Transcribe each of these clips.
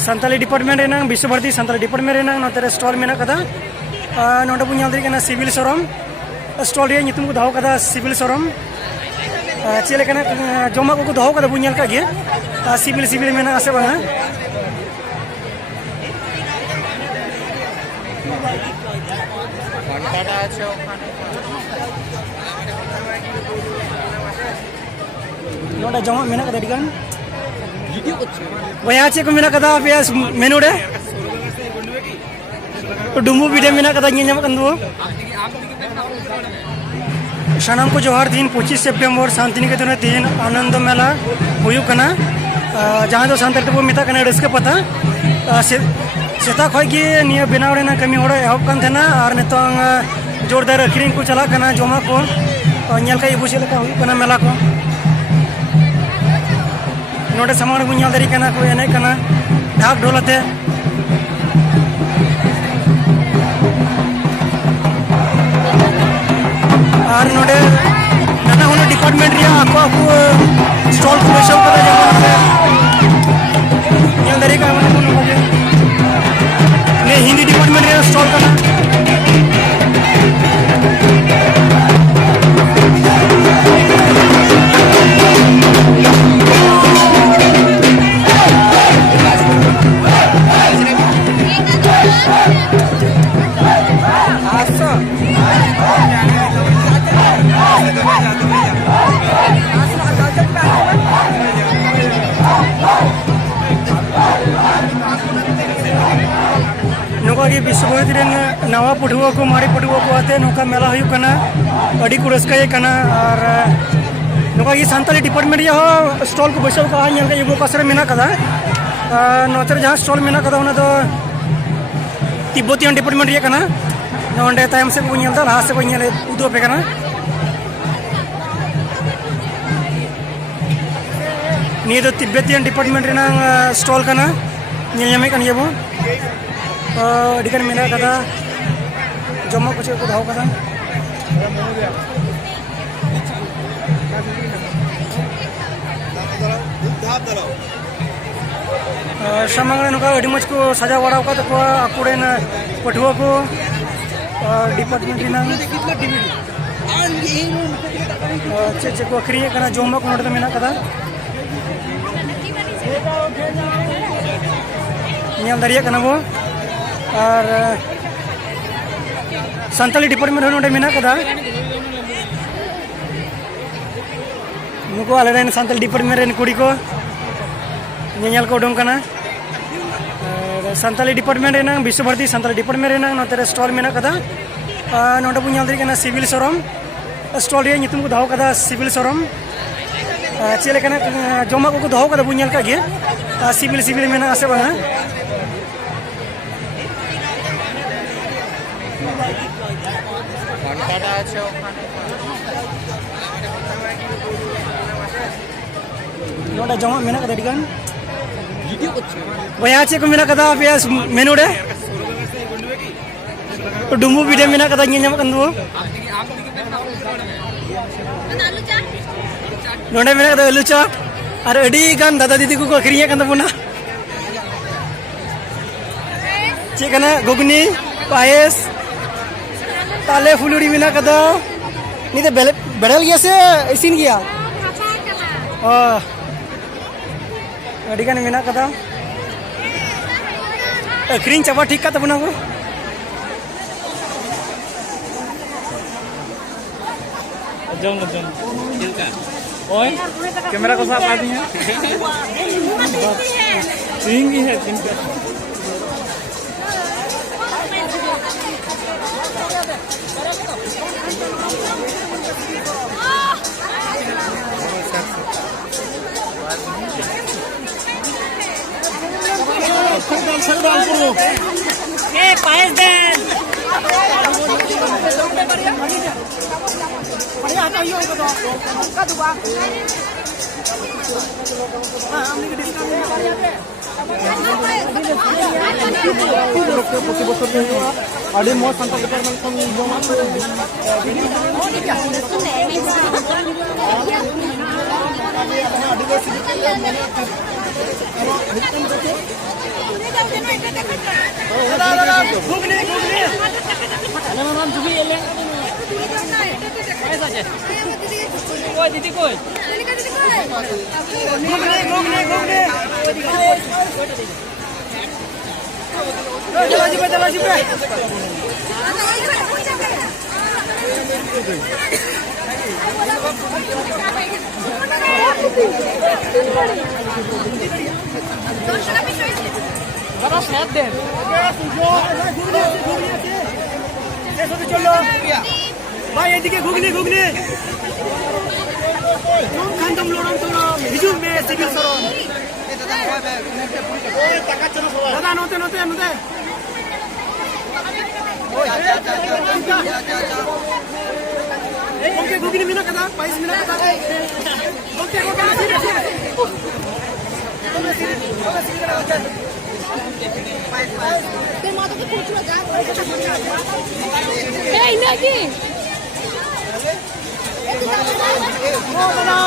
Santali department विश्व Bharati Santali department नोते stall में कदा नोटे बो नाल दरी सिविल सरम स्टॉल रे नितुम को दहो कदा सिविल सरम चेले कना जमा को दहो कदा बो नेल का गे सिविल सिविल में आसे बांगा नोटे जमा में कदा दिगान वया चे को मेना कदा पेस मेनू रे डुमू वीडियो मेना कदा ᱧᱮᱧᱟᱢ ᱠᱟᱱ ᱫᱚ सानाम को जोहार दिन 25 सितंबर शांतिनिकेतन दिन आनंद मेला हुयुक कना जहां दो सानताल तबो मेता कना रस्के पता सेता खय गे निया बनाव रेना कमी होड़ एहब कान थेना और नितोंग जोरदार अखरिंग को चला कना जमा को नेल का इबु चेलका हुयुक कना मेला को नोटे सामान को दरी कना को एने कना ढाक ढोलते और नोटे नाना हुना डिपार्टमेंट रे आको स्टॉल को बेसो कदा जमा दरी का ने हिंदी डिपार्टमेंट रे स्टॉल कना विश्व भारती नवा पढ़ुआ को मारे पढ़ुआ को आते नौका मेला हुई कना अड़ी को रस्काये कना और नौका ये संताली डिपार्टमेंट हो स्टॉल को बैसाव का नेल का इबो कसरे मेना कदा नोतर जहां स्टॉल मेना कदा उना दो तिब्बतियन डिपार्टमेंट रे कना नोंडे तायम से को नेल दा लास्ट से को नेल उदो पे कना नि दो तिब्बतियन डिपार्टमेंट रे स्टॉल कना नेल यामे कन येबो डिकन मेना कदा जमा कुछ को धाव कदा सामंगले नका अडी मज को सजा वाड़ाव का तको आकुडेन पठुआ को डिपार्टमेंट रिना चे चे को अखरिये कना जमा को नोटे मेना कदा नेल दरिया कना वो और संताली डिपार्टमेंट नोटे मेना कदा नुको आले रेन संताली डिपार्टमेंट रेन कुड़ी को नेल को उडों कना और संताली डिपार्टमेंट रेन विश्व भारती संताली डिपार्टमेंट रेन नोते स्टॉल मेना कदा नोटे बो नेल दरी कना सिविल सरम स्टॉल रे नितुम को दहो कदा सिविल सरम चेले कना जमा को दहो कदा बो नेल का गे सिविल सिविल मेना आसे बांगा नोटे जमा मेना कदा दिगान वया चे को मेना कदा पेस मेनू रे डुमू वीडियो मेना कदा ᱧᱮᱧᱟᱢ ᱠᱟᱱ ᱫᱚ नोटे मेना कदा आलू चाट और अडी गान दादा दीदी को अखरिये कन तबना चे कना घुगनी पायस ताले फुलुरी मेना कदा नि ते बेड़ल गया से इसिन गया अडी गान मेना कदा अखरिन चाबा ठीक का तबना को जम चिलका ओए कैमरा को साफ आती है सिंगी है चिंता पायस देन Ada mau sampai departemen pembangunan ঘুগনি ঘুগনি দিদি কই ঘুগনি ঘুগনি ঘুগনি চলো জিপে চলো ভাই এদিকে ঘুগনি ঘুগনি খান তুম লোড়ন তুম হিজুক মে সিভিল সরো দাদা নতে নতে নতে ओके घुगनी मिना कदा 22 मिनट कदा ओके ओके ते मातो के पूछलो जा ए इनाकी ओ दादा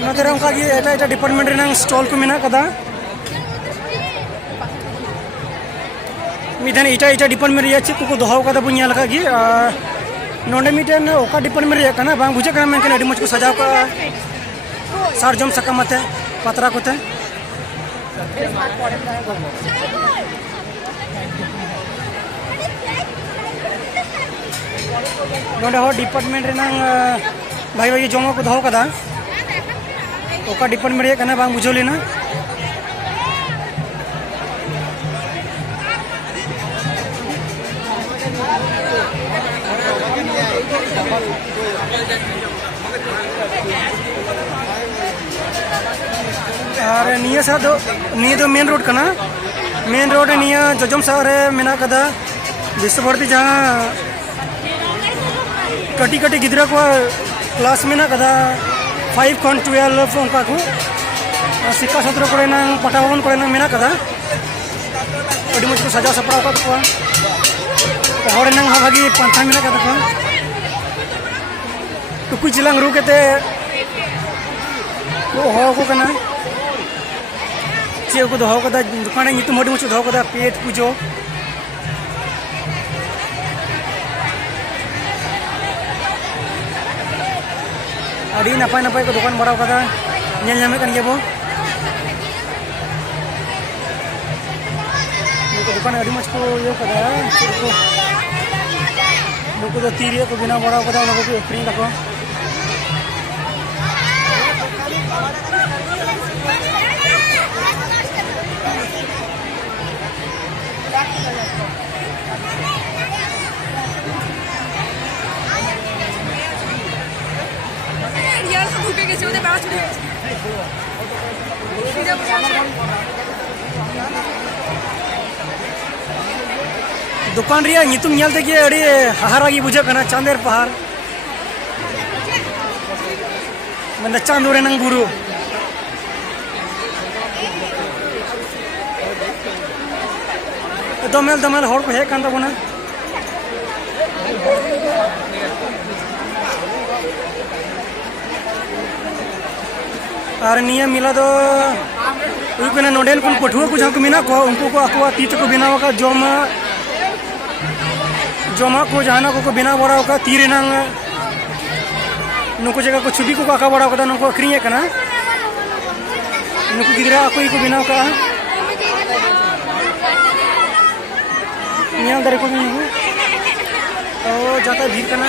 नोते उनका एटा एटा डिपार्टमेंट रेना स्टॉल को मेना कदा मिधन एटा एटा डिपार्टमेंट रे चेक को दोहाव कदा बुन नेल कागी नोंडे मिटन ओका डिपार्टमेंट रे कना बांग बुझे कना मेनकन अडी मच को सजाव का सारजम सकामते पतरा कोते नोंडे हो डिपार्टमेंट रेना भाई भाई जमा को दोहाव कदा ओका डिपार्टमेंट रे कना बांग बुझो लेना और निया सा दो मेन रोड कना मेन रोड निया जजम सा रे मेना कदा विश्वभारती जहाँ कटी कटी गिदरा को क्लास मेना कदा 5 खन 12 उनका को शिक्षा सत्र को पटावन को मेना कदा अड़ी मज को सजा सपड़ा का को हर नंग भागी पंथा मेना कदा को टुकुई चिलांग रू केते को हो को कना चे को दोहो कदा दुकान नितुम अड़ी मज दोहो कदा पेट पूजो अड़ी नपाय नपाय को दुकान बड़ा कदा नेल नामे कन गेबो दुकान अड़ी मज को यो कदा को नुको दो तीरिया को बिना बड़ा कदा उनको को फ्री तको दुकान रिया नितुम नेल ते अड़ी हाहारागी बुझे कना चांदेर पहाड़ मंदा चांदोरे नंग बुरु दमेल दमेल हर को हे कान तबना और निया मिला दो उकना नोडेन कुन पठुआ को जहां को मिना को उनको को अकवा तीत को बिना का जमा को जहाना को बिना बड़ा का तीरे नंग नुको जगह को छुबी को आका बड़ा का नुको अखरिए कना नुको गिदरा अकोई को बिना का निया दरे को नहीं ओ जाता भीड़ कना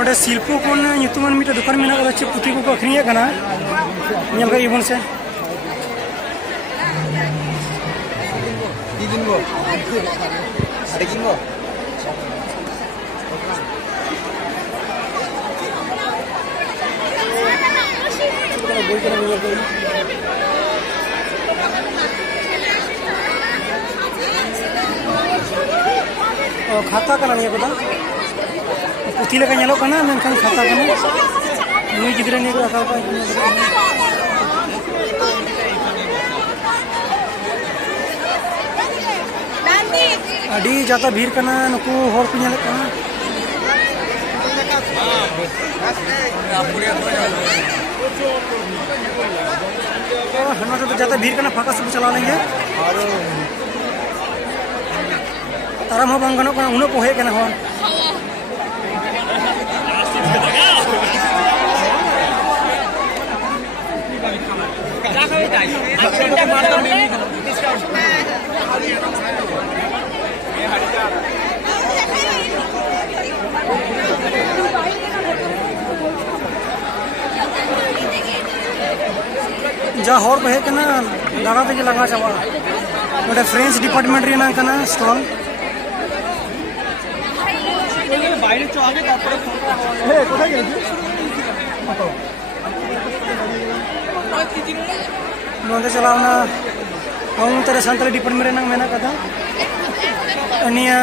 नोडे शिल्पो कोन nyutuman mita दुकान मेना कदा चे पुथी को अखरिया कना नेल का इबन से Gigingo. Ada gingo. Kalau boy kana nail का खाता कना निया कदा पुथी लगा नेलो कना मेनखान खाता कना नुई गिदरे ने को आका अड़ी जाता भीड़ कना नुकु होर को नेल कना हम तो जाता भीड़ कना फाका से चला लेंगे ताराम हो बांग गनो कना उनो को हे कना हो जा होर को हे कना दादा ते लगा चावा नोडे फ्रेंच डिपार्टमेंट रे ना कना स्टॉल বাইরে চ আগে তারপরে ফোন করব এ কোথায় গেছিস नोंदे चलावना हम तेरे संतले डिपार्टमेंट रे ना मेना कदा अनिया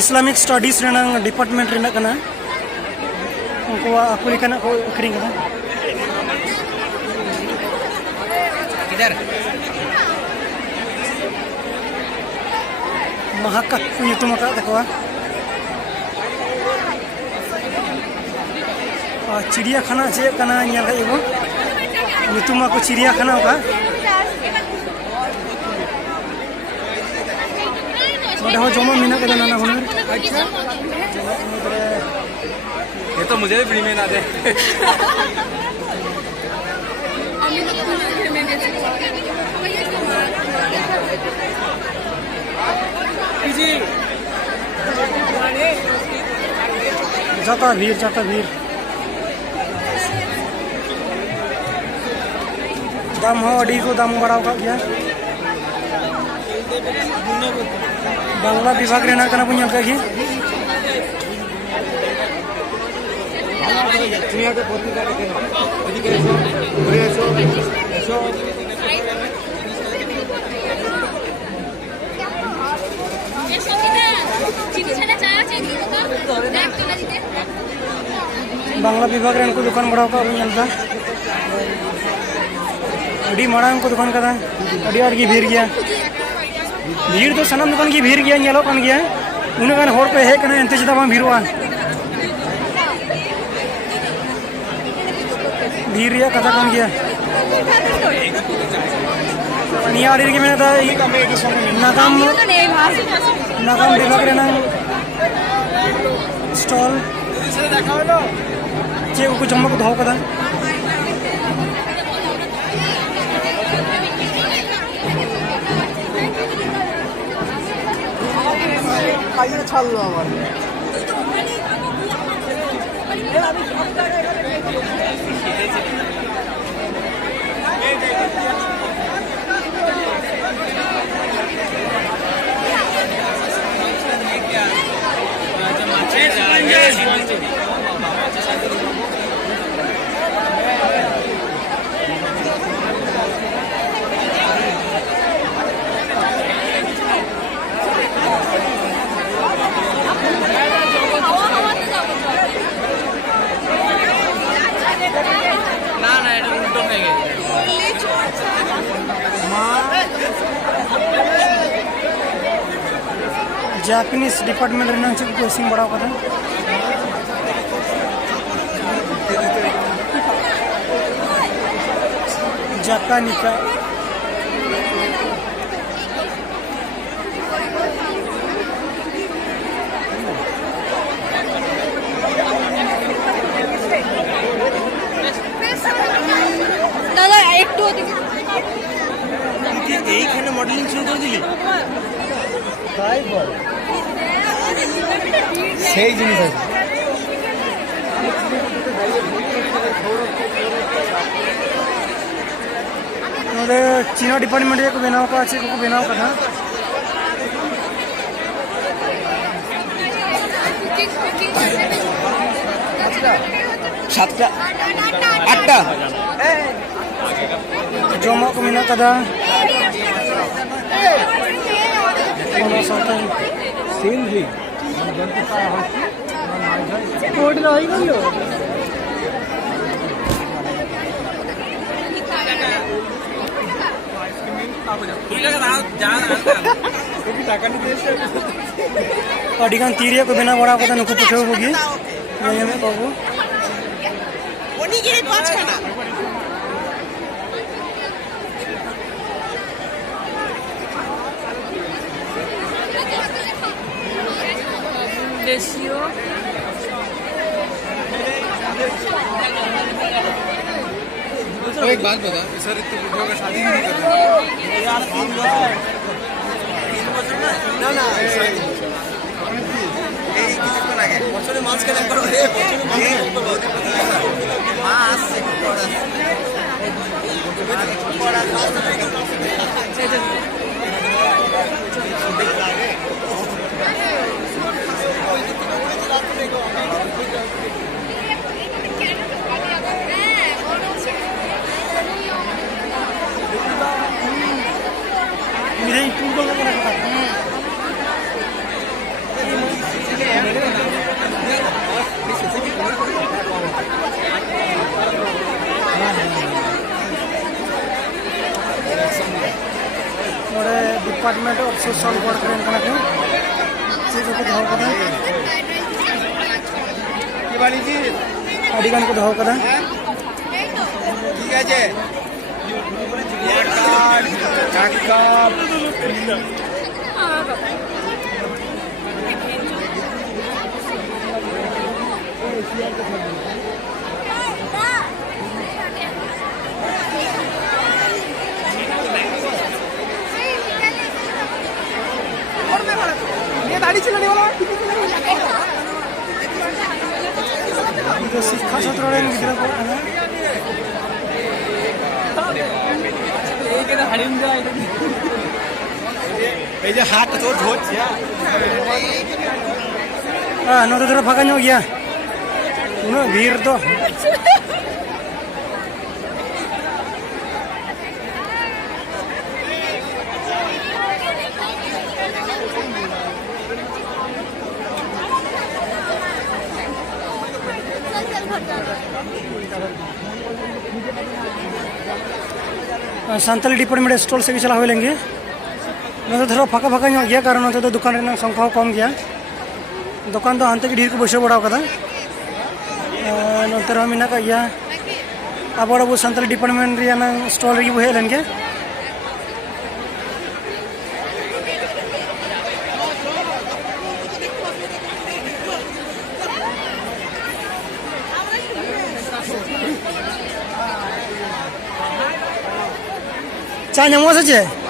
इस्लामिक स्टडीज रे ना डिपार्टमेंट रे ना कना उनको आकुली कना को खरिंग कदा इधर महाकत nyutum ka takwa चिड़िया खाना चे कना nyal hai ibo nyutum ko चिड़िया खाना का नोडे हो जमा मिना का नाना हुनर अच्छा ये तो मुझे भी फ्री में ना दे जाता भीड़ दाम हो अड़ी को दाम बढ़ाव का गया बांग्ला विभाग रे ना कना पुnya का गया दुनिया के पत्रिका लिखे এদিকে এসো ঘুরে এসো এসো बांग्ला विभाग रे को दुकान बढ़ाव का मिलता अड़ी माड़ांग को दुकान कदा अड़ी आड़ की भीड़ गया भीड़ तो सनम दुकान की भीड़ गया नेलो कन गया उन्हें गान होर पे है कना एंते जदा बां भीड़वा भीड़ रिया कदा कन गया निया आड़ी की मैंने ता नागाम विभाग रे ना स्टॉल चे को जम्मा को धाव कदा আইয়ে ছাড়লো আমার जापानीज डिपार्टमेंट रे ना चे को सिंग बढ़ाव कदा जापानिका দাদা একটু এইখানে মডেলিং শুরু করে দিলি তাই বল সেই জিনিস আছে। नोडे चीना डिपार्टमेंट को बनाव का अच्छे को बनाव का था সাতটা আটটা जोमा को मिना कदा कोनो साथ সেম জি कोड रही गयो अडिगान तीरिया को बिना बड़ा पता नुकु पठो होगी ये में कहबो ওনিগিরি পাঁচখানা দেশীয় तो एक बात बता सर इतने वीडियो का शादी नहीं करते ना ना এই কিছুক্ষণ আগে বছরে মাছ কেন করো রে মাছ मेरे टूल को लगा department of social work rain कना को चीज को दहो कदा কি বাড়ি জি अडिगान को दहो कदा ঠিক আছে এক কার্ড এক কাপ तो शिक्षा छात्र रे गिरा को ना এই যে হাত তো ধরছে no te lo pagan yo ya uno virto Santali department stall से भी चला हुए लेंगे न तो थोड़ा फाका फाका गया कारण तो दुकान संख्या कम गया दुकान तो हांते की ढेर को बैसे बड़ा कदा नोतर मिना का गया अब वो सांताली डिपार्टमेंट रिया स्टॉल रे वो लेंगे चा नामो আছে